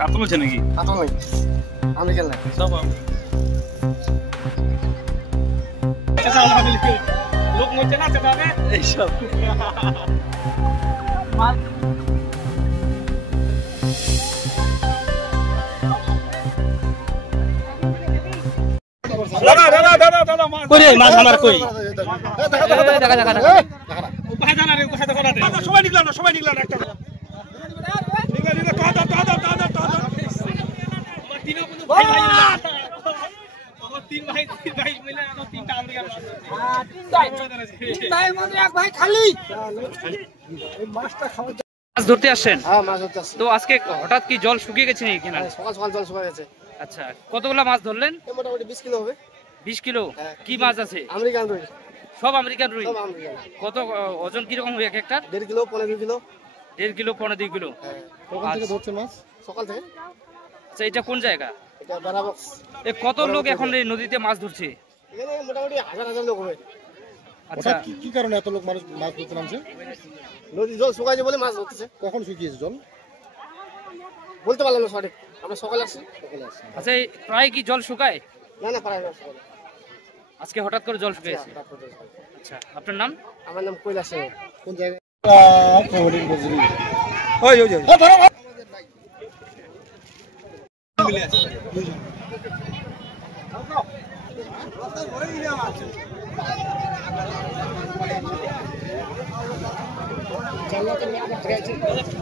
কাতল আছে নাকি? কাতল নাই, আমি গেল না সব লোক মরছে না সেভাবে এইসব দাদা দাদা দাদা দাদা কই মাছ আমার কই দেখা দেখা দেখা উপায় জানা রে কোথায় দেখা দে সবাই নিকলা না একটা নিকলা নিকলা দাদা দাদা দাদা দাদা আমার তিনও কোনো ভাই ভাই না আমার তিন ভাই মিলে আমার তিনটা আমেরিকান তিন ভাই মানে এক ভাই খালি এই মাছটা খাওয়া মাছ ধরতে আসছেন? হ্যাঁ মাছ ধরতে আসছি। তো আজকে হঠাৎ কি জল শুকিয়ে গেছে নাকি কিনা? সকাল সকাল জল শুকিয়ে গেছে। আচ্ছা, কতগুলা মাছ ধরলেন? মোটামুটি 20 কিলো হবে। 20 কিলো? হ্যাঁ। কি মাছ আছে? আমেরিকান রুই। সব আমেরিকান রুই? সব আমেরিকান। কত ওজন কি রকম হয় এক একটা? 1.5 কিলো 15 কিলো। 1.5 kilo 15 kilo? হ্যাঁ। কখন থেকে ধরছেন মাছ? সকাল থেকে। আচ্ছা, এটা কোন জায়গা? এটা বারাবক্স। এ কত লোক এখন এই নদীতে মাছ ধরছে? এখানে মোটামুটি হাজার হাজার লোক হবে। আচ্ছা, কি কারণে এত লোক মানুষ মাছ ধরতে নামছে? নদী জল শুকাইছে বলে মাছ ধরতেছে। কখন শুকিয়েছে জল? বলতে পারলাম না সঠিক। আমরা সকালে আসছি। আচ্ছা, এই প্রায় কি জল শুকায়? না না পারাই না সকালে। আজকে হঠাৎ করে জল শুকিয়েছে? আচ্ছা, আপনার নাম? আমার নাম কৈলাস সিং। কোন জায়গায়? কমিটির বজরি। ওই ওই ওই মিলে আছে জানলা তো নিয়ে